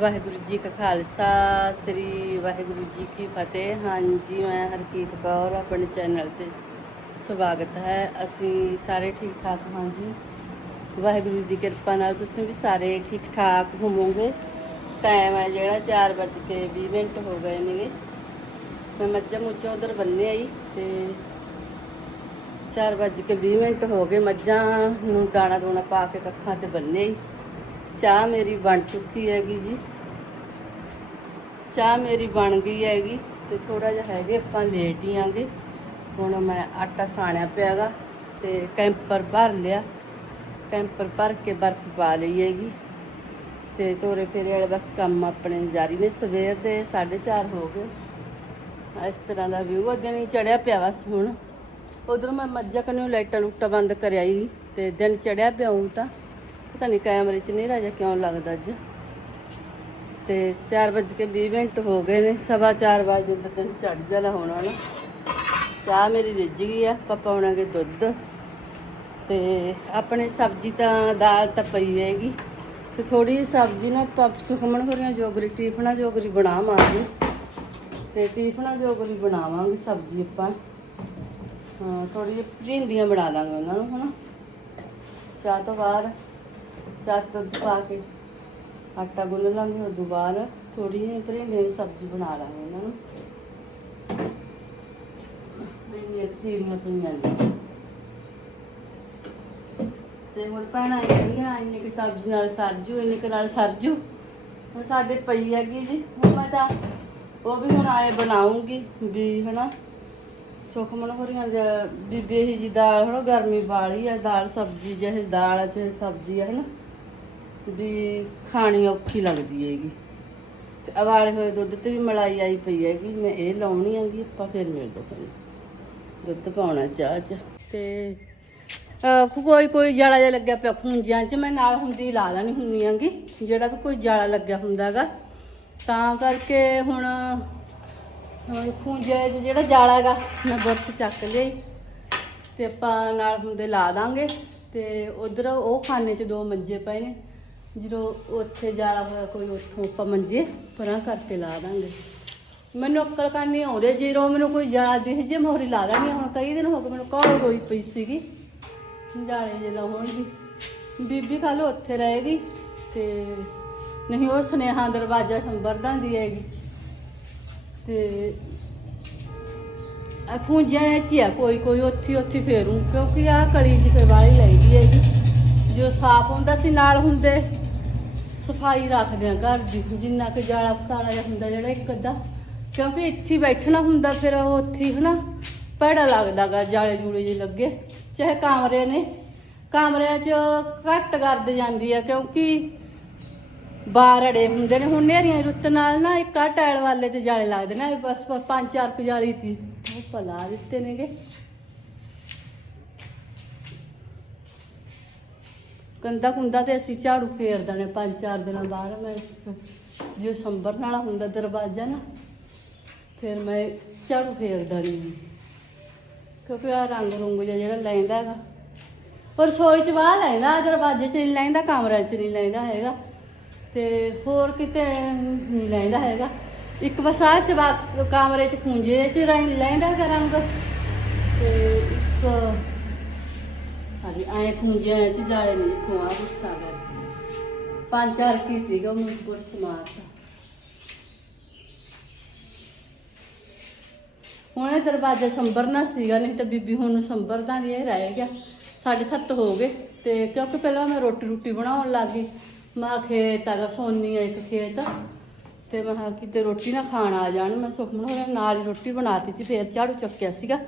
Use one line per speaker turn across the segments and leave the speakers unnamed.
ਵਾਹਿਗੁਰੂ ਜੀ ਕਾ ਖਾਲਸਾ, ਸ੍ਰੀ ਵਾਹਿਗੁਰੂ ਜੀ ਕੀ ਫਤਿਹ। ਹਾਂਜੀ, ਮੈਂ ਹਰਕੀਤ ਕੌਰ, ਆਪਣੇ ਚੈਨਲ ਤੇ ਸਵਾਗਤ ਹੈ। ਅਸੀਂ ਸਾਰੇ ਠੀਕ ਠਾਕ ਹਾਂ ਜੀ ਵਾਹਿਗੁਰੂ ਦੀ ਕਿਰਪਾ ਨਾਲ ਤੁਸੀਂ ਵੀ ਸਾਰੇ ਠੀਕ ਠਾਕ ਹੋਵੋਗੇ। ਟਾਈਮ ਹੈ ਜਿਹੜਾ 4:20 ਮਿੰਟ ਹੋ ਗਏ ਨੇਗੇ ਮੈਂ ਮੱਝਾਂ ਮੁੱਝਾਂ ਉਧਰ ਬੰਨੇ ਆਈ ਤੇ 4:20 ਮਿੰਟ ਹੋ ਗਏ। ਮੱਝਾਂ ਨੂੰ ਦਾਣਾ ਦੋਣਾ ਪਾ ਕੇ ਕੱਖਾਂ ਤੇ ਬੰਨੇ ਆਈ ਚਾਹ ਮੇਰੀ ਬਣ ਚੁੱਕੀ ਹੈਗੀ ਜੀ। ਚਾਹ ਮੇਰੀ ਬਣ ਗਈ ਹੈਗੀ ਤੇ ਥੋੜਾ ਜਿਹਾ ਹੈਗੇ ਆਪਾਂ ਲੇਟ ਹੀ ਆਂਗੇ। ਹੁਣ ਮੈਂ ਆਟਾ ਸਾਣਿਆ ਪਿਆਗਾ ਤੇ ਕੈਂਪਰ ਭਰ ਲਿਆ। ਕੈਂਪਰ ਭਰ ਕੇ ਬਰਫ਼ ਪਾ ਲਈ ਹੈਗੀ। ਤੇ ਤੋਰੇ ਫੇਰੇ ਵਾਲੇ ਬਸ ਕੰਮ ਆਪਣੇ ਜਾਰੀ ਨੇ। ਸਵੇਰ ਦੇ 4:30 ਹੋ ਗਏ। ਇਸ ਤਰ੍ਹਾਂ ਦਾ ਵਿਊ ਅੱਗੇ ਨਹੀਂ ਚੜਿਆ ਪਿਆ ਬਸ ਹੁਣ। ਉਧਰ ਮੈਂ ਮੱਝਾਂ ਕਨੂੰ ਲਾਈਟਾਂ ਲੁੱਟਾਂ ਬੰਦ ਕਰਿਆ ਹੀ ਤੇ ਦਿਨ ਚੜਿਆ ਪਿਆ ਹੁਣ ਤਾਂ। ਪਤਾ ਨਹੀਂ ਕੈਮਰੇ 'ਚ ਨਹੀਂ ਰਾਜਾ ਕਿਉਂ ਲੱਗਦਾ ਅੱਜ। ਤੇ 4:20 ਮਿੰਟ ਹੋ ਗਏ ਨੇ, ਸਵਾ 4 ਵਜੇ ਤੱਕ ਦਿਨ ਚੜ ਜਾਣਾ ਹੋਣਾ ਨਾ। ਚਾਹ ਮੇਰੀ ਰਿੱਝ ਗਈ ਆ ਆਪਾਂ ਪਾਉਣਾਗੇ ਦੁੱਧ। ਤੇ ਆਪਣੇ ਸਬਜ਼ੀ ਤਾਂ ਦਾਲ ਤਾਂ ਪਈ ਹੈਗੀ। ਤੇ ਥੋੜੀ ਸਬਜ਼ੀ ਨਾ ਆਪਾਂ ਸੁਖਮਣ ਹੋਰੀਆਂ ਜੋਗਰੀ ਟੀਫਣਾ ਜੋਗਰੀ ਬਣਾਵਾਂਗੇ। ਤੇ ਟੀਫਣਾ ਜੋਗਰੀ ਬਣਾਵਾਂਗੇ ਸਬਜ਼ੀ ਆਪਾਂ। ਹਾਂ ਥੋੜੀ ਜਿਹੀ ਭਿੰਡੀਆਂ ਬਣਾ ਦਾਂਗੇ ਉਹਨਾਂ ਨੂੰ, ਹਨਾ। ਚਾਹ ਤੋਂ ਬਾਅਦ ਚਾਹ ਦੁੱਧ ਪਾ ਕੇ। ਆਟਾ ਗੁੰਨ ਲਾਂਗੇ ਉਸ ਤੋਂ ਬਾਅਦ ਥੋੜੀ ਜਿਹੀ ਭਿੰਡੀਆਂ ਦੀ ਸਬਜ਼ੀ ਬਣਾ ਲਾਂਗੇ ਇਹਨਾਂ ਨੂੰ। ਭਿੰਡੀਆਂ ਚੀਰੀਆਂ ਪਈਆਂ ਨੇ। ਤੇ ਹੁਣ ਭੈਣਾਂ ਕਹਿੰਦੀਆਂ ਇੰਨੇ ਕਿ ਸਬਜ਼ੀ ਨਾਲ ਸਰਜੂ, ਇੰਨੇ ਕੁ ਨਾਲ ਸਰਜੂ। ਸਾਡੇ ਪਈ ਹੈਗੀ ਜੀ, ਹੁਣ ਮੈਂ ਤਾਂ ਉਹ ਵੀ ਹੁਣ ਆਏ ਬਣਾਉਂਗੀ, ਵੀ ਹਨਾ। ਸੁਖਮਨ ਹੋਰੀਆਂ ਜ- ਬੀਬੀ ਇਹ ਜੀ ਦਾਲ, ਹਨਾ, ਗਰਮੀ ਵਾਲੀ ਆ, ਦਾਲ ਸਬਜ਼ੀ ਜਿਹੇ, ਦਾਲ ਚ ਸਬਜ਼ੀ ਆ, ਹਨਾ। ਵੀ ਖਾਣੀ ਔਖੀ ਲੱਗਦੀ ਹੈਗੀ। ਤੇ ਉਬਾਲੇ ਹੋਏ ਦੁੱਧ ਤੇ ਵੀ ਮਲਾਈ ਆਈ ਪਈ ਹੈਗੀ, ਮੈਂ ਇਹ ਲਾਉਣੀ ਆਂਗੀ ਆਪਾਂ ਫਿਰ ਮਿਲਦੇ ਹਾਂ ਦੁੱਧ ਪਾਉਣਾ ਚਾਹ ਚ। ਤੇ ਕੋਈ ਕੋਈ ਜਾਲਾ ਜਿਹਾ ਲੱਗਿਆ ਪਿਆ ਖੂੰਜਿਆਂ 'ਚ, ਮੈਂ ਨਾਲ ਹੁੰਦੀ ਲਾ ਲੈਣੀ ਹੁੰਦੀ ਆਂਗੀ ਜਿਹੜਾ ਵੀ ਕੋਈ ਜਾਲਾ ਲੱਗਿਆ ਹੁੰਦਾਗਾ। ਤਾਂ ਕਰਕੇ ਹੁਣ ਹੁਣ 'ਚ ਜਿਹੜਾ ਜਾਲਾ ਹੈਗਾ, ਮੈਂ ਬੁਰਸ਼ ਚੱਕ ਲਈ। ਤੇ ਆਪਾਂ ਨਾਲ ਹੁੰਦੇ ਲਾ ਦਾਂਗੇ। ਤੇ ਉਧਰ ਉਹ ਖਾਨੇ 'ਚ ਦੋ ਮੰਜੇ ਪਏ ਨੇ। ਜਦੋਂ ਉੱਥੇ ਜਾਲਾ ਹੋਇਆ ਕੋਈ ਉੱਥੋਂ ਆਪਾਂ ਮੰਜੇ ਪਰਾਂ ਕਰਕੇ ਲਾ ਦਾਂਗੇ। ਮੈਨੂੰ ਅਕਲ ਕਰਨੀ ਆਉਂਦੇ ਜਦੋਂ ਮੈਨੂੰ ਕੋਈ ਜਾਲਾ ਦਿਖ ਜੇ ਮੋਹਰੀ ਲਾ ਦਾਂਗੇ ਹੁਣ ਕਈ ਦਿਨ ਹੋ ਗਏ ਮੈਨੂੰ ਕਾਹਲ ਹੋਈ ਪਈ ਸੀਗੀ। ਜਾਲੇ ਜੇ ਲਾਉਣਗੀ ਬੀਬੀ ਕੱਲ ਉੱਥੇ ਰਹੇਗੀ ਤੇ ਨਹੀਂ, ਉਹ ਸੁਨੇਹਾ ਦਰਵਾਜ਼ਾ ਸੰਭਰਦਾਂ ਦੀ ਹੈਗੀ। ਤੇ ਆ ਖੂੰਜਿਆਂ ਚ ਹੀ ਆ ਕੋਈ ਕੋਈ ਉੱਥੇ ਉੱਥੇ ਫੇਰੂ, ਕਿਉਂਕਿ ਆ ਕਲੀ ਜੀ ਫੇ ਵਾਲੀ ਲਾਈਦੀ ਹੈਗੀ। ਜੋ ਸਾਫ਼ ਹੁੰਦਾ ਸੀ, ਨਾਲ ਹੁੰਦੇ। ਸਫ਼ਾਈ ਰੱਖਦੇ ਆ ਘਰ ਦੀ, ਜਿੰਨਾ ਕੁ ਜਾਲਾ ਫਸਾਣਾ ਜਿਹਾ ਹੁੰਦਾ ਜਿਹੜਾ ਇੱਕ ਅੱਧਾ। ਕਿਉਂਕਿ ਇੱਥੇ ਬੈਠਣਾ ਹੁੰਦਾ ਫਿਰ ਉਹ ਉੱਥੇ ਹੀ ਹਨਾ, ਭੈੜਾ ਲੱਗਦਾਗਾ ਜਾਲੇ ਜੂਲੇ ਜੇ ਲੱਗੇ। ਚਾਹੇ ਕਮਰੇ ਨੇ, ਕਮਰਿਆਂ 'ਚ ਘੱਟ ਕਰਦ ਜਾਂਦੀ ਆ ਕਿਉਂਕਿ ਬਾਹਰ ਅੜੇ ਹੁੰਦੇ ਨੇ। ਹੁਣ ਨੇਰੀਆਂ ਰੁੱਤ ਨਾਲ ਨਾ ਇੱਕ ਆ ਟਾਇਲ ਵਾਲੇ 'ਚ ਜਾਲੇ ਲੱਗਦੇ ਨੇ, ਬਸ ਪੰਜ ਚਾਰ ਕੁ ਜਾਲੀ ਤੀ। ਉਹ ਪਲਾ ਦਿੱਤੇ ਨੇਗੇ। ਕੰਦਾ ਕੁੰਦਾ ਤੇ ਅਸੀਂ ਝਾੜੂ ਫੇਰਦੇ ਨੇ ਪੰਜ ਚਾਰ ਦਿਨਾਂ ਬਾਅਦ। ਮੈਂ ਸ- ਜੋ ਸੰਭਰ ਨਾਲਾ ਹੁੰਦਾ ਦਰਵਾਜ਼ਾ ਨਾ, ਫਿਰ ਮੈਂ ਝਾੜੂ ਫੇਰਦਾ ਨਹੀਂ ਕਿਉਂਕਿ ਆ ਰੰਗ ਰੁੰਗ ਜਿਹਾ ਜਿਹੜਾ ਲੈਂਦਾ ਹੈਗਾ। ਪਰ ਰਸੋਈ ਚ ਬਾਹਰ ਲੈਂਦਾ ਦਰਵਾਜ਼ੇ 'ਚ ਨਹੀਂ ਲੈਂਦਾ, ਕਮਰਿਆਂ 'ਚ ਨਹੀਂ ਲੈਂਦਾ ਹੈਗਾ। ਤੇ ਹੋਰ ਕਿਤੇ ਨਹੀਂ ਲੈਂਦਾ ਹੈਗਾ। ਇੱਕ ਬਸ ਆ ਚ ਬਾ- ਕਮਰੇ 'ਚ ਖੂੰਜੇ 'ਚ ਰਹਿ- ਲੈਂਦਾ ਹੈਗਾ ਰੰਗ। ਤੇ ਇੱਕ ਹਾਂਜੀ, ਐ ਖੂੰਜਿਆਂ 'ਚ ਜਾਲੇ ਨਹੀਂ ਇੱਥੋਂ ਆ ਗੁੱਸਾ ਕਰ ਪੰਜ ਚਾਰ ਕੀਤੀ ਗਾ ਮੈਨੂੰ ਗੁਰਸ ਮਾਰਤਾ ਹੁਣ ਇਹ ਦਰਵਾਜ਼ਾ ਸੰਭਰਨਾ ਸੀਗਾ, ਨਹੀਂ ਤਾਂ ਬੀਬੀ ਹੁਣ ਨੂੰ ਸੰਭਰ ਦਾਂਗੇ, ਇਹ ਰਹਿ ਗਿਆ। ਸਾਢੇ ਸੱਤ ਹੋ ਗਏ, ਤੇ ਕਿਉਂਕਿ ਪਹਿਲਾਂ ਮੈਂ ਰੋਟੀ ਰੋਟੀ ਬਣਾਉਣ ਲੱਗ ਗਈ। ਮਾਂ ਖੇਤ ਹੈਗਾ, ਸੋਨੀ ਆ ਇੱਕ ਖੇਤ। ਤੇ ਮੈਂ ਕਿਹਾ ਕਿਤੇ ਰੋਟੀ ਨਾ ਖਾਣ ਆ ਜਾਣ, ਮੈਂ ਸੁਖਮਨ ਹੋਰਾਂ ਨਾਲ ਹੀ ਰੋਟੀ ਬਣਾਤੀ ਸੀ, ਫੇਰ ਝਾੜੂ ਚੱਕਿਆ ਸੀਗਾ।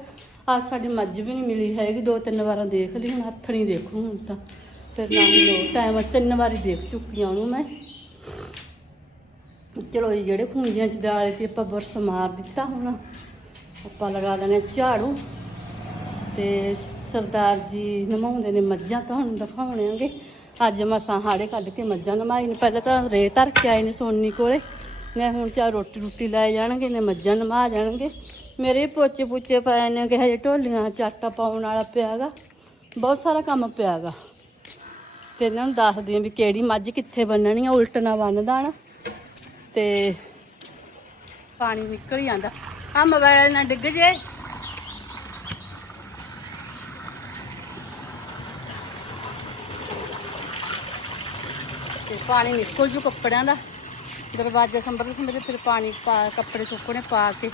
ਅੱਜ ਸਾਡੀ ਮੱਝ ਵੀ ਨਹੀਂ ਮਿਲੀ ਹੈਗੀ, ਦੋ ਤਿੰਨ ਵਾਰਾਂ ਦੇਖ ਲਈ, ਹੁਣ ਹੱਥ ਨਹੀਂ ਦੇਖੂ ਹੁਣ ਤਾਂ। ਫਿਰ ਨਾ ਹੀ ਟਾਈਮ ਤਿੰਨ ਵਾਰੀ ਦੇਖ ਚੁੱਕੀ ਆ ਉਹਨੂੰ ਮੈਂ। ਚਲੋ ਜੀ, ਜਿਹੜੇ ਖੂੰਜਿਆਂ ਚ ਦਾਲੇ ਤੇ ਆਪਾਂ ਬਰਸ ਮਾਰ ਦਿੱਤਾ ਹੁਣ। ਆਪਾਂ ਲਗਾ ਦੇਣੇ ਝਾੜੂ। ਤੇ ਸਰਦਾਰ ਜੀ ਨਮਾਉਂਦੇ ਨੇ ਮੱਝਾਂ, ਤੁਹਾਨੂੰ ਦਿਖਾਉਣਾਂਗੇ ਅੱਜ ਮਸਾਂ ਹਾੜੇ ਕੱਢ ਕੇ ਮੱਝਾਂ ਨਮਾਈ ਨੇ। ਪਹਿਲਾਂ ਤਾਂ ਰੇ ਧਰ ਕੇ ਆਏ ਨੇ ਸੋਨੀ ਕੋਲੇ। ਨੇ ਹੁਣ ਚਾ ਰੋਟੀ ਰੋਟੀ ਲੈ ਜਾਣਗੇ, ਨੇ ਮੱਝਾਂ ਨਮਾ ਜਾਣਗੇ। ਮੇਰੇ ਪੋਚੇ ਪੁੱਚੇ ਪਏ ਨੇ ਕਿ ਹਜੇ ਢੋਲੀਆਂ ਚ ਆਟਾ ਪਾਉਣ ਵਾਲਾ ਪਿਆਗਾ। ਬਹੁਤ ਸਾਰਾ ਕੰਮ ਪਿਆਗਾ। ਤੇ ਇਹਨਾਂ ਨੂੰ ਦੱਸਦੀ ਆ ਵੀ ਕਿਹੜੀ ਮੱਝ ਕਿੱਥੇ ਬੰਨਣੀ ਆ, ਉਲਟ ਨਾ ਬੰਨਦਾ ਨਾ। ਤੇ ਪਾਣੀ ਨਿਕਲ ਹੀ ਆਂਦਾ ਆ ਮੋਬਾਈਲ ਨਾ ਡਿੱਗ ਜੇ। ਤੇ ਪਾਣੀ ਨਿਕਲ ਜੂ ਕੱਪੜਿਆਂ ਦਾ। ਦਰਵਾਜ਼ਾ ਸੰਭਰ ਸੰਭਰ ਫਿਰ ਪਾਣੀ ਪਾ ਕੱਪੜੇ ਸੁੱਕਣੇ ਪਾ ਕੇ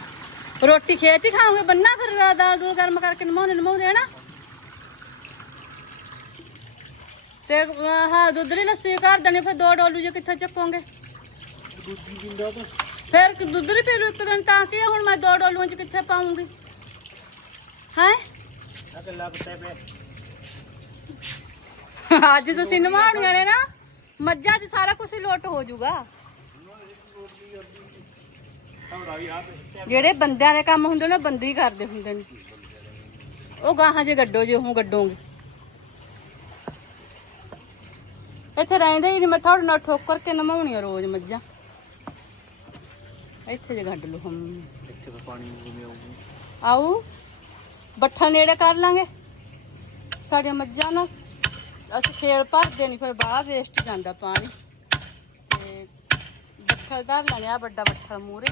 ਰੋਟੀ ਖੇਤ ਹੀ ਖਾਓਗੇ, ਬੰਨਾ ਫਿਰ ਦਾ- ਦਾਲ ਦੂਲ ਗਰਮ ਕਰਕੇ ਨਮਾਉਣੇ ਨਮਾਉਂਦੇ ਹਨਾ? ਤੇ ਹਾਂ ਦੁੱਧ ਦੀ ਲੱਸੀ ਘਰ ਦਣੇ, ਫਿਰ ਦੋ ਡੋਲੂ ਜੇ ਕਿੱਥੇ ਚੱਕੋਗੇ?
ਦੂਜੀ ਦਿੰਦਾ ਤਾਂ
ਫਿਰ ਕਿ ਦੁੱਧ ਨਹੀਂ ਪੀ ਲੂ ਇੱਕ ਦਿਨ, ਤਾਂ ਕੀ ਹੁਣ ਮੈਂ ਦੋ ਡੋਲੂਆਂ ਚ ਕਿੱਥੇ ਪਾਉਂਗੀ? ਹੈ?
ਆ ਤੇ ਲੱਗਦਾ ਪਿਆ
ਅੱਜ ਤੁਸੀਂ ਨਵਾਉਣੀਆਂ ਨੇ ਨਾ, ਮੱਝਾਂ 'ਚ ਸਾਰਾ ਕੁਝ ਲੋਟ ਹੋ ਜਾਊਗਾ। ਜਿਹੜੇ ਬੰਦਿਆਂ ਦੇ ਕੰਮ ਹੁੰਦੇ ਨੇ ਬੰਦੇ ਹੀ ਕਰਦੇ ਹੁੰਦੇ ਨੇ। ਉਹ ਗਾਹਾਂ ਜੇ ਗੱਡੋ ਜੇ ਹੂੰ ਗੱਡੋਗੇ। ਇੱਥੇ ਰਹਿੰਦੇ ਹੀ ਨਹੀਂ ਮੈਂ ਤੁਹਾਡੇ ਨਾਲ ਠੋਕਰ ਕੇ ਨਮਾਉਣੀਆਂ ਰੋਜ਼ ਮੱਝਾਂ। ਇੱਥੇ ਜੇ ਗੱਡ ਲਓ ਹਮ।
ਇੱਥੇ ਤਾਂ ਪਾਣੀ ਨਹੀਂ ਆਉਂਦੀ
ਆਊ। ਬੱਠਲ ਨੇੜੇ ਕਰ ਲਾਂਗੇ। ਸਾਡੀਆਂ ਮੱਝਾਂ ਨਾ ਅਸੀਂ ਖੇਲ ਭਰਦੇ ਨਹੀਂ ਫਿਰ ਬਾਹਲਾ ਵੇਸਟ ਜਾਂਦਾ ਪਾਣੀ। ਤੇ ਬੱਠਲ ਧਰ ਲੈਣੇ ਆ ਵੱਡਾ ਬੱਠਲ ਮੂਰੇ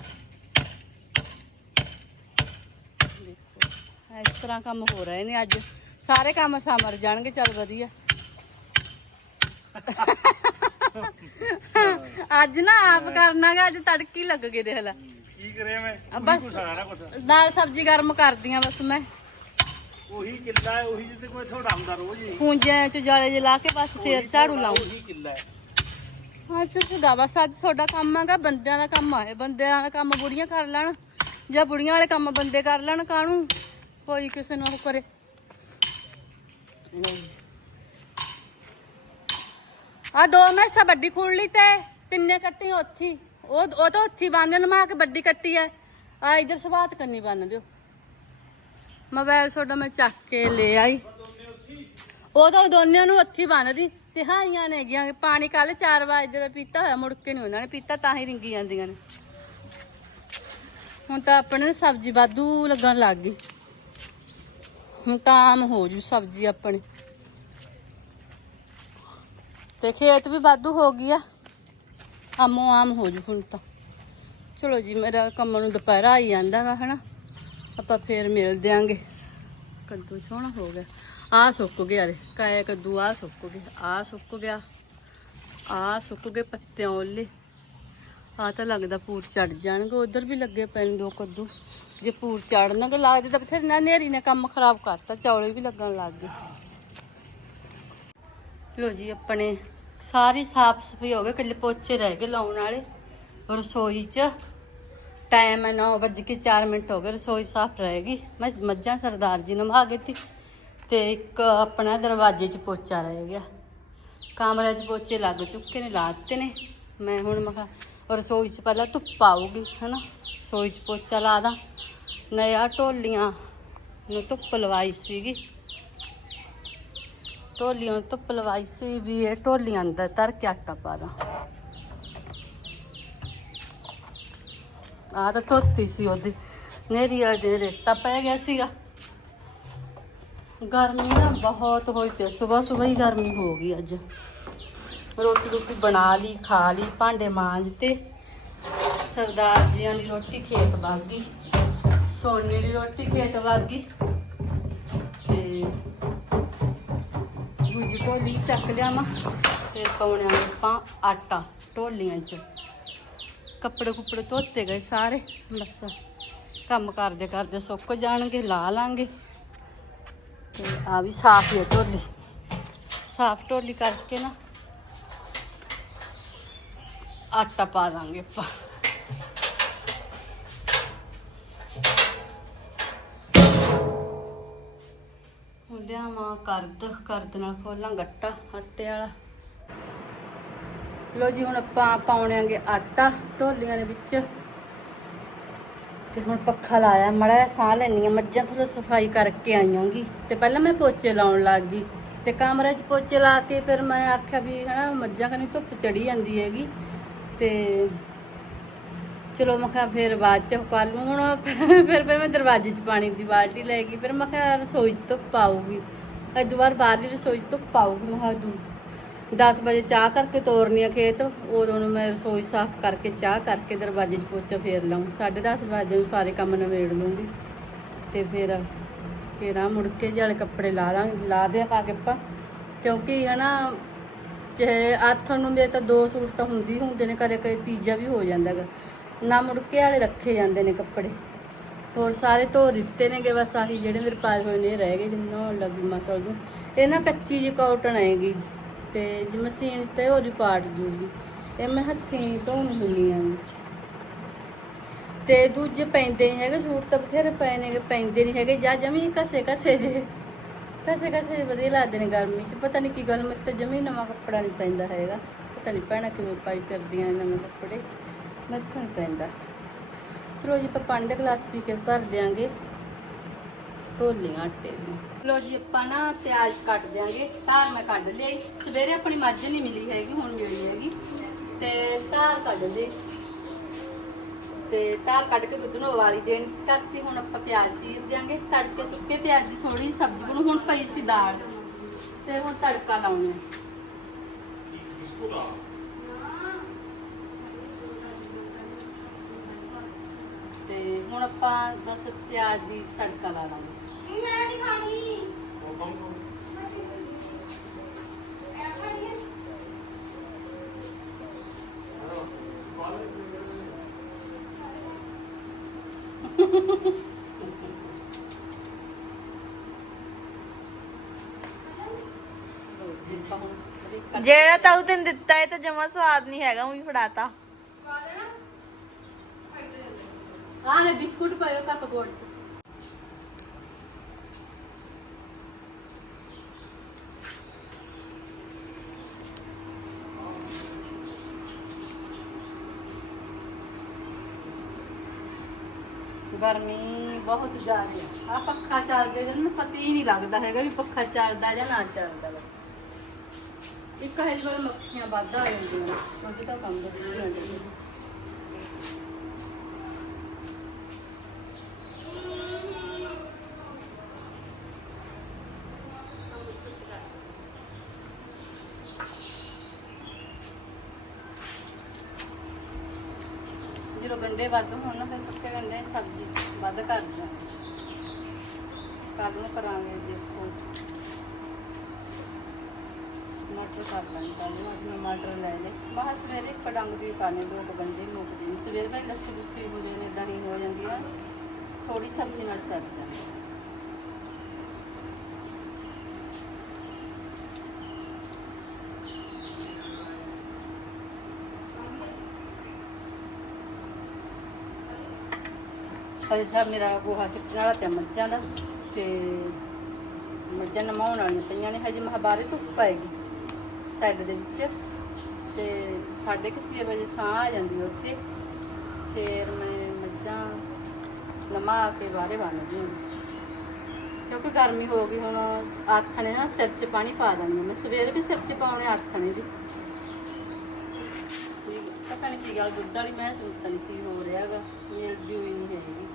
ਇਸ ਤਰ੍ਹਾਂ ਕੰਮ ਹੋ ਰਹੇ ਨੇ ਅੱਜ। ਸਾਰੇ ਕੰਮ ਸਮਰ ਜਾਣਗੇ ਚੱਲ ਵਧੀਆ। ਅੱਜ ਨਾ ਆਪ ਕਰਨਾਗਾ ਅੱਜ ਤੜਕੀ ਲੱਗ ਗਏ ਦੇਖ ਲੈ।
ਕੀ ਕਰੇ ਮੈਂ?
ਬਸ ਦਾਲ ਸਬਜ਼ੀ ਗਰਮ ਕਰਦੀਆਂ ਬਸ ਮੈਂ।
ਉਹੀ ਕਿੱਲਾ ਹੈ ਉਹੀ ਜਿੱਤੇ ਕੋਈ ਥੋੜਾ ਹੁੰਦਾ ਰੋਜ਼ ਹੀ।
ਪੂੰਜਿਆਂ ਚ ਜਾਲੇ ਜੇ ਲਾ ਕੇ ਬਸ ਫੇਰ ਝਾੜੂ ਲਾਉਂ।
ਉਹੀ ਕਿੱਲਾ ਹੈ।
ਅੱਜ ਸੁਗਾ ਬਸ ਅੱਜ ਤੁਹਾਡਾ ਕੰਮ ਹੈਗਾ ਬੰਦਿਆਂ ਦਾ ਕੰਮ ਆ ਇਹ। ਬੰਦਿਆਂ ਦਾ ਕੰਮ ਬੁੜੀਆਂ ਕਰ ਲੈਣ ਜਾਂ ਬੁੜੀਆਂ ਵਾਲੇ ਕੰਮ ਬੰਦੇ ਕਰ ਲੈਣ ਕਾਹਨੂੰ? ਕੋਈ ਕਿਸੇ ਨੂੰ ਉਹ ਕਰੇ। ਆ ਦੋ ਮੈਸਾਂ ਵੱਡੀ ਖੁੜ ਲਈ ਤੇ ਤਿੰਨੇ ਕੱਟੀ ਉੱਥੀ। ਉਹ ਉਹ ਤਾਂ ਉੱਥੀ ਬੰਨ ਲਮਾ ਕੇ ਵੱਡੀ ਕੱਟੀ ਐ। ਆ ਇਧਰ ਸਵਾਤ ਕਰਨੀ ਬੰਨ ਦਿਓ। ਮੋਬਾਈਲ ਤੁਹਾਡਾ ਮੈਂ ਚੱਕ ਕੇ ਲੈ ਆਈ। ਉਹ ਤਾਂ ਦੋਨਿਆਂ ਨੂੰ ਹੱਥੀ ਬੰਨਦੀ ਤੇ ਹਾਈਆਂ ਨੇ ਹੈਗੀਆਂ ਕਿ ਪਾਣੀ ਕੱਲ 4 ਵਜੇ ਦਾ ਪੀਤਾ ਹੋਇਆ ਮੁੜ ਕੇ ਨਹੀਂ ਉਹਨਾਂ ਨੇ ਪੀਤਾ ਤਾਂ ਹੀ ਰਿੰਗੀ ਜਾਂਦੀਆਂ ਨੇ। ਹੁਣ ਤਾਂ ਆਪਣੇ ਸਬਜ਼ੀ ਵਾਧੂ ਲੱਗਣ ਲੱਗ ਗਈ। ਹੁਣ ਤਾਂ ਆਮ ਹੋ ਜੂ ਸਬਜ਼ੀ ਆਪਣੀ। ਤੇ ਖੇਤ ਵੀ ਵਾਧੂ ਹੋ ਗਈ ਆ। ਆਮੋ ਆਮ ਹੋ ਜੂ ਹੁਣ ਤਾਂ। ਚਲੋ ਜੀ, ਮੇਰਾ ਕੰਮ ਨੂੰ ਦੁਪਹਿਰਾ ਆਈ ਜਾਂਦਾਗਾ ਹਨਾ। ਆਪਾਂ ਫੇਰ ਮਿਲ ਦਿਆਂਗੇ। ਕੱਦੂ ਸੋਹਣਾ ਹੋ ਗਿਆ। ਆ ਸੁੱਕ ਗਿਆ ਰੇ। ਕਾਇਆ ਕੱਦੂ ਆ ਸੁੱਕ ਗਿਆ ਆ ਸੁੱਕ ਗਿਆ ਆ ਸੁੱਕ ਗਏ ਪੱਤਿਆਂ ਉਹਲੇ ਆ ਤਾਂ ਲੱਗਦਾ ਪੂਰ ਚੜ ਜਾਣਗੇ। ਉਧਰ ਵੀ ਲੱਗੇ ਪੈਣ ਦੋ ਕੱਦੂ। ਜੇ ਪੂਰ ਚੜਨਗੇ ਲੱਗਦੇ ਤਾਂ ਬਥੇਰੇ ਨਾ ਨੇਰੀ ਨੇ ਕੰਮ ਖਰਾਬ ਕਰਤਾ, ਚੌਲੇ ਵੀ ਲੱਗਣ ਲੱਗ ਗਏ। ਲੋ ਜੀ, ਆਪਣੇ ਸਾਰੀ ਸਾਫ਼ ਸਫ਼ਾਈ ਹੋ ਗਈ ਕੱਲੇ ਪੋਚੇ ਰਹਿ ਗਏ ਲਾਉਣ ਵਾਲੇ। ਰਸੋਈ 'ਚ ਟਾਈਮ ਹੈ 9 ਵੱਜ ਕੇ 4 ਮਿੰਟ ਹੋ ਗਏ, ਰਸੋਈ ਸਾਫ਼ ਰਹੇਗੀ ਮੈਂ ਮੱਝਾਂ ਸਰਦਾਰ ਜੀ ਨੂੰ ਮਾ ਗਈ ਤੀ ਤੇ ਇੱਕ ਆਪਣਾ ਦਰਵਾਜ਼ੇ 'ਚ ਪੋਚਾ ਰਹਿ ਗਿਆ। ਕਮਰੇ 'ਚ ਪੋਚੇ ਲੱਗ ਚੁੱਕੇ ਨੇ ਲਾਤੇ ਨੇ। ਮੈਂ ਹੁਣ ਮਖਾ ਰਸੋਈ 'ਚ ਪਹਿਲਾਂ ਧੁੱਪ ਆਊਗੀ, ਹਨਾ? ਰਸੋਈ 'ਚ ਪੋਚਾ ਲਾ ਦਾਂ। ਨया ਢੋਲੀਆਂ ਨੂੰ ਧੁੱਪ ਲਵਾਈ ਸੀਗੀ। ਢੋਲੀਆਂ ਨੂੰ ਧੁੱਪ ਲਵਾਈ ਸੀ ਵੀ ਇਹ ਢੋਲੀਆਂ ਅੰਦਰ ਧਰ ਕੇ ਆਟਾ ਪਾ ਦਾਂ। ਆ ਤਾਂ ਧੋਤੀ ਸੀ ਉਹਦੀ। ਨੇਰੀ ਵਾਲੇ ਦਿਨ ਰੇਤਾ ਪੈ ਗਿਆ ਸੀਗਾ। ਗਰਮੀ ਨਾ ਬਹੁਤ ਹੋਈ ਪਈ ਸਵੇਰ ਸਵੇਰ ਹੀ ਗਰਮੀ ਹੋ ਗਈ ਅੱਜ। ਰੋਟੀ ਰੋਟੀ ਬਣਾ ਲਈ, ਖਾ ਲਈ, ਭਾਂਡੇ ਮਾਂਜ ਤੇ ਸਰਦਾਰ ਜੀਆਂ ਦੀ ਰੋਟੀ ਖੇਤ ਵਗ ਗਈ। ਸੋਨੇ ਦੀ ਰੋਟੀ ਖੇਤ ਵਗ ਗਈ। ਤੇ ਦੂਜੀ ਢੋਲੀ ਵੀ ਚੱਕ ਲਿਆਵਾਂ ਤੇ ਪਾਉਣੇ ਆ ਆਪਾਂ ਆਟਾ ਢੋਲੀਆਂ 'ਚ। ਕੱਪੜੇ ਕੁੱਪੜੇ ਧੋਤੇ ਗਏ ਸਾਰੇ, ਬਸ। ਕੰਮ ਕਰਦੇ ਕਰਦੇ ਸੁੱਕ ਜਾਣਗੇ, ਲਾ ਲਾਂਗੇ। ਤੇ ਆ ਵੀ ਸਾਫ਼ ਹੀ ਢੋਲੀ। ਸਾਫ਼ ਢੋਲੀ ਕਰਕੇ ਨਾ ਆਟਾ ਪਾ ਦਾਂਗੇ ਆਪਾਂ। ਹੁਣ ਲਿਆਵਾਂ ਕਰਦ ਕਰਦ ਨਾਲ ਖੋਲਾਂ ਗੱਟਾ, ਆਟੇ ਵਾਲਾ। ਲੋ ਜੀ, ਹੁਣ ਆਪਾਂ ਪਾਉਣਾਂਗੇ ਆਟਾ ਢੋਲੀਆਂ ਦੇ ਵਿੱਚ। ਤੇ ਹੁਣ ਪੱਖਾ ਲਾਇਆ, ਮੜਾ ਸਾਹ ਲੈਣੀ ਆ ਮੱਝਾਂ ਥੋੜਾ ਸਫ਼ਾਈ ਕਰਕੇ ਆਈਆਂਗੀ ਤੇ ਪਹਿਲਾਂ ਮੈਂ ਪੋਚੇ ਲਾਉਣ ਲੱਗ ਗਈ। ਤੇ ਕਮਰੇ 'ਚ ਪੋਚੇ ਲਾ ਕੇ ਫਿਰ ਮੈਂ ਆਖਿਆ ਵੀ ਹਨਾ, ਮੱਝਾਂ ਕਨੀ ਧੁੱਪ ਚੜੀ ਜਾਂਦੀ ਹੈਗੀ। ਤੇ ਚਲੋ ਮੈਂ ਕਿਹਾ ਫਿਰ ਬਾਅਦ ਚ ਕਰ ਲੂੰ। ਹੁਣ ਫਿਰ ਫਿਰ ਮੈਂ ਦਰਵਾਜ਼ੇ 'ਚ ਪਾਣੀ ਦੀ ਬਾਲਟੀ ਲੈ ਗਈ। ਫਿਰ ਮੈਂ ਕਿਹਾ ਰਸੋਈ 'ਚ ਧੁੱਪ ਆਊਗੀ। ਅੱਜ ਵਾਰ ਬਾਹਰਲੀ ਰਸੋਈ 'ਚ ਧੁੱਪ ਆਊਗੀ। ਮੈਂ ਕਿਹਾ ਦੂ 10 ਵਜੇ ਚਾਹ ਕਰਕੇ ਤੋਰਨੀ ਆ ਖੇਤ। ਉਦੋਂ ਨੂੰ ਮੈਂ ਰਸੋਈ ਸਾਫ਼ ਕਰਕੇ ਚਾਹ ਕਰਕੇ ਦਰਵਾਜ਼ੇ 'ਚ ਪੋਚਾ ਫੇਰ ਲਾਉਂ 10:30 ਵਜੇ ਨੂੰ ਸਾਰੇ ਕੰਮ ਨਵੇੜ ਲੂੰਗੀ। ਤੇ ਫਿਰ ਫੇਰ ਆ ਮੁੜ ਕੇ ਜਿਹੜੇ ਕੱਪੜੇ ਲਾ ਦਾਂ ਲਾ ਦਿਆਂ ਪਾ ਕੇ ਆਪਾਂ। ਕਿਉਂਕਿ ਹਨਾ ਜੇ ਆਥਣ ਨੂੰ ਮੇਰੇ ਤਾਂ ਦੋ ਸੂਟ ਤਾਂ ਹੁੰਦੀ ਹੁੰਦੇ ਨੇ, ਕਦੇ ਕਦੇ ਤੀਜਾ ਵੀ ਹੋ ਜਾਂਦਾ ਹੈਗਾ। ਨਾ ਮੁੜ ਕੇ ਵਾਲੇ ਰੱਖੇ ਜਾਂਦੇ ਨੇ ਕੱਪੜੇ। ਹੋਰ ਸਾਰੇ ਧੋ ਦਿੱਤੇ ਨੇਗੇ, ਬਸ ਆਹੀ ਜਿਹੜੇ ਮੇਰੇ ਪਾਏ ਹੋਏ ਨੇ ਰਹਿ ਗਏ ਜਿੰਨਾ ਲੱਗੀ ਮਸਲ ਨੂੰ ਇਹ ਨਾ ਕੱਚੀ ਜਿਹੀ ਕਾਟਨ ਆਏਗੀ ਤੇ ਜੇ ਮਸ਼ੀਨ ਤੇ ਹੋਰ ਵੀ ਪਾਟ ਜੂਗੀ। ਇਹ ਮੈਂ ਹੱਥੀਂ ਧੋਣ ਹੁੰਦੀ ਆ। ਤੇ ਦੂਜੇ ਪੈਂਦੇ ਨਹੀਂ ਹੈਗੇ ਸੂਟ, ਤਾਂ ਬਥੇਰੇ ਪਏ ਨੇਗੇ, ਪੈਂਦੇ ਨਹੀਂ ਹੈਗੇ, ਜਾਂ ਜਮੀ ਕਸੇ ਕਸੇ ਜੇ। ਕਸੇ ਕਸੇ ਜਿਹੇ ਵਧੀਆ ਲੱਗਦੇ ਨੇ ਗਰਮੀ 'ਚ, ਪਤਾ ਨਹੀਂ ਕੀ ਗੱਲ ਮੈਂ ਤਾਂ ਜਮੀ ਨਵਾਂ ਕੱਪੜਾ ਨਹੀਂ ਪੈਂਦਾ ਹੈਗਾ। ਪਤਾ ਨਹੀਂ ਭੈਣਾਂ ਕਿਵੇਂ ਪਾਈ ਫਿਰਦੀਆਂ ਨੇ ਨਵੇਂ ਕੱਪੜੇ, ਮੈਥੋਂ ਨਹੀਂ ਪੈਂਦਾ। ਚਲੋ ਜੀ, ਆਪਾਂ ਪਾਣੀ ਦਾ ਗਲਾਸ ਪੀ ਕੇ ਭਰ ਦਿਆਂਗੇ। ਢੋਲੀਆਂ ਆਟੇ ਨੂੰ। ਲੋ ਜੀ, ਆਪਾਂ ਨਾ ਪਿਆਜ਼ ਕੱਟ ਦਿਆਂਗੇ, ਧਾਰ ਮੈਂ ਕੱਢ ਲਈ। ਸਵੇਰੇ ਆਪਣੀ ਮੱਝ ਨਹੀਂ ਮਿਲੀ ਹੈਗੀ, ਹੁਣ ਮਿਲੀ ਹੈਗੀ। ਤੇ ਧਾਰ ਕੱਢ ਲਈ। ਤੇ ਧਾਰ ਕੱਢ ਕੇ ਦੁੱਧ ਨੂੰ ਉਬਾਲੀ ਦੇਣ। ਕਰਤੀ ਹੁਣ ਆਪਾਂ ਪਿਆਜ਼ ਚੀਰ ਦਿਆਂਗੇ। ਤੜਕੇ ਸੁੱਕੇ ਪਿਆਜ਼ ਦੀ ਸੋਹਣੀ ਸਬਜ਼ੀ ਬਣੂ। ਹੁਣ ਪਈ ਸੀ ਦਾਲ। ਤੇ ਹੁਣ ਤੜਕਾ ਲਾਉਣਾ ਤੇ ਹੁਣ ਆਪਾਂ ਬਸ ਪਿਆਜ਼ ਦੀ ਤੜਕਾ ਲਾ ਲਾਂਗੇ।
ਮੈਂ ਨਹੀਂ ਖਾਣੀ।
ਜਿਹੜਾ ਤਾਂ ਉਹ ਤੈਨੂੰ ਦਿੱਤਾ ਹੈ ਤਾਂ ਜਮਾ ਸਵਾਦ ਨਹੀਂ ਹੈਗਾ, ਉਹੀ ਵੀ ਫੜਾਤਾ
ਆਹ ਨੇ ਬਿਸਕੁਟ ਪਾਇਓ ਕੱਪ ਬੋਰਡ 'ਚ। ਗਰਮੀ ਬਹੁਤ ਜ਼ਿਆਦਾ ਹੈ ਆ ਪੱਖਾ ਚੱਲਦੇ ਜਨ ਪਤਾ ਹੀ ਨਹੀਂ ਲੱਗਦਾ ਹੈਗਾ ਵੀ ਪੱਖਾ ਚੱਲਦਾ ਜਾਂ ਨਾ ਚੱਲਦਾ ਵਾ। ਇੱਕ ਹੈ ਜਿਵੇਂ ਮੱਖੀਆਂ ਵੱਧ ਆ ਜਾਂਦੀਆਂ ਨੇ ਕਿਉਂਕਿ ਤਾਂ ਕੰਮ ਦੇ ਵਿੱਚ ਰਹਿੰਦੇ ਜਦੋਂ ਗੰਡੇ ਵੱਧ ਹੋਣ ਨਾ ਫਿਰ ਸਬਜ਼ੀ ਵੱਧ ਕਰ ਦਿਆਂਗੇ ਕੱਲ ਨੂੰ ਕਰਾਂਗੇ ਦੇਖੋ। ਮਟਰ ਕਰ ਲਾਂਗੇ ਕੱਲ ਨੂੰ, ਅੱਜ ਮੈਂ ਮਟਰ ਲੈ ਲਏ। ਬਾਹਰ ਸਵੇਰੇ ਇੱਕ ਡੰਗ ਦੀ ਕਰਨੇ ਦੋ ਕੁ ਗੰਡੇ ਮੁੱਕਦੇ ਸਵੇਰੇ ਮੈਂ ਲੱਸੀ ਲੁੱਸੀ ਹੋ ਜਾਂਦੀ ਨੇ, ਦਹੀਂ ਹੋ ਜਾਂਦੀ ਆ ਥੋੜੀ ਸਬਜ਼ੀ ਨਾਲ ਸਰ ਜਾਂਦੀ ਹਜੇ ਸਾਹਿਬ ਮੇਰਾ ਗੋਹਾ ਸਿੱਟਣ ਵਾਲਾ ਪਿਆ ਮੱਝਾਂ ਦਾ ਤੇ ਮੱਝਾਂ ਨਮਾਉਣ ਵਾਲੀਆਂ ਪਈਆਂ ਨੇ, ਹਜੇ ਮਹਾਬਾਰੇ ਧੁੱਪ ਪਾਏਗੀ ਸਾਈਡ ਦੇ ਵਿੱਚ ਤੇ ਸਾਢੇ ਕੁ ਛੇ ਵਜੇ ਸਾਹ ਆ ਜਾਂਦੀ ਉੱਥੇ, ਫਿਰ ਮੈਂ ਮੱਝਾਂ ਨਮਾ ਕੇ ਬਾਹਰੇ ਬੰਨ੍ਹਦੀ ਹਾਂ। ਕਿਉਂਕਿ ਗਰਮੀ ਹੋ ਗਈ, ਹੁਣ ਆਥਣੇ ਨਾ ਸਿਰ 'ਚ ਪਾਣੀ ਪਾ ਦਿੰਦੀ ਮੈਂ, ਸਵੇਰੇ ਵੀ ਸਿਰ 'ਚ ਪਾਉਣੇ ਆਥਣੇ ਵੀ। ਪਤਾ ਨਹੀਂ ਕੀ ਗੱਲ, ਦੁੱਧ ਵਾਲੀ ਮੈਂ ਪਤਾ ਨਹੀਂ ਕੀ ਹੋ ਰਿਹਾ ਹੈਗਾ ਮਿਲਦੀ ਹੋਈ ਨਹੀਂ ਹੈਗੀ।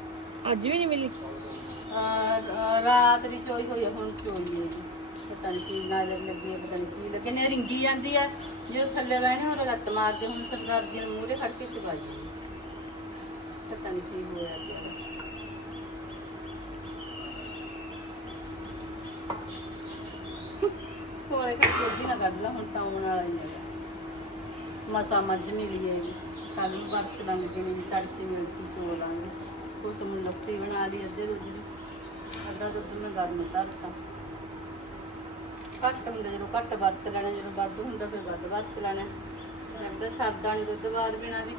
ਅੱਜ ਵੀ ਨਹੀਂ ਮਿਲੀ?
ਅਹ ਰਾਤ ਦੀ ਚੋਈ ਹੋਈ ਆ, ਹੁਣ ਚੋਈ ਹੈ ਜੀ। ਪਤਾ ਨਹੀਂ ਕੀ ਨਜ਼ਰ ਲੱਗੀ ਹੈ ਪਤਾ ਨਹੀਂ ਕੀ ਲੱਗੇ ਨੇ ਰਿੰਗੀ ਜਾਂਦੀ ਆ। ਜਦੋਂ ਥੱਲੇ ਬਹਿਣੇ ਹੋਰ ਲੱਤ ਮਾਰਦੇ ਹੁਣ ਸਰਦਾਰ ਜੀ ਨੂੰ ਮੂਹਰੇ ਖੜ ਕੇ ਚਬਾਈ ਜਾਂਦੀ। ਪਤਾ ਨਹੀਂ ਕੀ ਹੋਇਆ ਪਿਆ। ਕੋਲੇ ਖੜ ਕੇ ਦੁੱਧ ਨਾ ਕੱਢ ਲਾ ਹੁਣ ਤਾਂ ਆਉਣ ਵਾਲਾ ਹੀ ਹੈਗਾ ਮਸਾ ਮੱਝ ਮਿਲੀ ਹੈ ਜੀ। ਕੱਲ ਨੂੰ ਵਰਤ ਲਾਂਗੇ ਨੇ ਤੜਕੇ ਮਿਲ ਕੇ ਚੋ ਲਾਂਗੇ ਉਸ ਨੂੰ ਲੱਸੀ ਬਣਾ ਲਈ, ਅੱਧੇ ਦੁੱਧ ਦੀ। ਅੱਧਾ ਦੁੱਧ ਮੈਂ ਗਰਮ ਧਰਤਾ ਘੱਟ ਹੁੰਦਾ, ਜਦੋਂ ਘੱਟ ਵਰਤ ਲੈਣਾ, ਜਦੋਂ ਵੱਧ ਹੁੰਦਾ, ਫਿਰ ਵੱਧ ਵਰਤ ਲੈਣਾ। ਲੱਗਦਾ ਸਰਦਾ ਨਹੀਂ ਦੁੱਧ ਬਾਅਦ ਬਿਨਾ ਵੀ।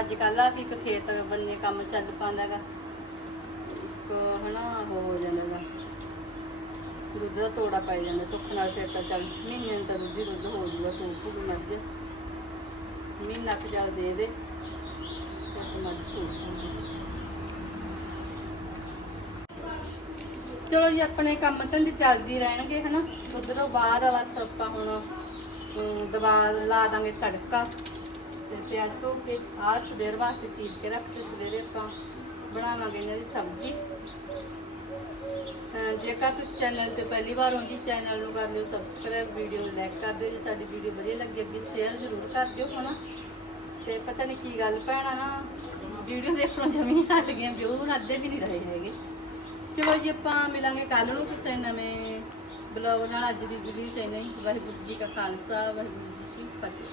ਅੱਜ ਕੱਲ੍ਹ ਆ ਕਿ ਇੱਕ ਖੇਤ ਬੰਨੇ ਕੰਮ ਚੱਲ ਪਾਉਂਦਾ ਗਾ ਇੱਕ ਹਨਾ, ਉਹ ਹੋ ਜਾਂਦਾ ਗਾ ਦੁੱਧ ਦਾ ਤੋੜਾ ਪੈ ਜਾਂਦਾ, ਸੁੱਖ ਨਾਲ ਫਿਰ ਤਾਂ ਚੱਲ, ਮਹੀਨੇ ਨੂੰ ਤਾਂ ਦੁੱਧ ਹੀ ਦੁੱਧ ਹੋ ਜੂਗਾ, ਸੂਪ ਹੋ ਮੱਝ। ਮਹੀਨਾ ਕੁ ਚੱਲ ਦੇ ਦੇ ਫਿਰ ਤਾਂ ਮੱਝ ਸੂਪ ਹੋਊਗੀ ਚਲੋ ਜੀ, ਆਪਣੇ ਕੰਮ ਧੰਦੇ ਚੱਲਦੀ ਰਹਿਣਗੇ, ਹਨਾ? ਉਧਰੋਂ ਬਾਹਰ ਆ ਬਸ ਆਪਾਂ ਹੁਣ ਦਵਾ ਲਾ ਦਾਂਗੇ ਤੜਕਾ ਤੇ ਪਿਆਜ਼ ਧੋ ਕੇ, ਆਹ ਸਵੇਰ ਵਾਸਤੇ ਚੀਰ ਕੇ ਰੱਖ ਤੇ ਸਵੇਰੇ ਆਪਾਂ ਬਣਾਵਾਂਗੇ ਇਹਨਾਂ ਦੀ ਸਬਜ਼ੀ। ਜੇਕਰ ਤੁਸੀਂ ਚੈਨਲ ਤੇ ਪਹਿਲੀ ਵਾਰ ਹੋ ਜੀ, ਚੈਨਲ ਨੂੰ ਕਰ ਲਿਓ ਸਬਸਕ੍ਰਾਈਬ, ਵੀਡੀਓ ਨੂੰ ਲਾਈਕ ਕਰ ਦਿਓ ਜੇ, ਸਾਡੀ ਵੀਡੀਓ ਵਧੀਆ ਲੱਗੇ ਅੱਗੇ ਸ਼ੇਅਰ ਜ਼ਰੂਰ ਕਰ ਦਿਓ, ਹਨਾ? ਤੇ ਪਤਾ ਨਹੀਂ ਕੀ ਗੱਲ, ਭੈਣਾ, ਨਾ, ਵੀਡੀਓ ਦੇਖਣੋਂ ਜਮੀ ਹਟ ਗਏ ਵਿਊ ਅੱਧੇ ਵੀ ਨਹੀਂ ਰਹੇ ਹੈਗੇ। ਚਲੋ ਜੀ, ਆਪਾਂ ਮਿਲਾਂਗੇ ਕੱਲ ਨੂੰ ਕਿਸੇ ਨਵੇਂ ਬਲੌਗ ਨਾਲ। ਅੱਜ ਦੀ ਵੀਡੀਓ ਚ ਹੀ। ਵਾਹਿਗੁਰੂ ਜੀ ਕਾ ਖਾਲਸਾ, ਵਾਹਿਗੁਰੂ ਜੀ ਕੀ ਫਤਿਹ।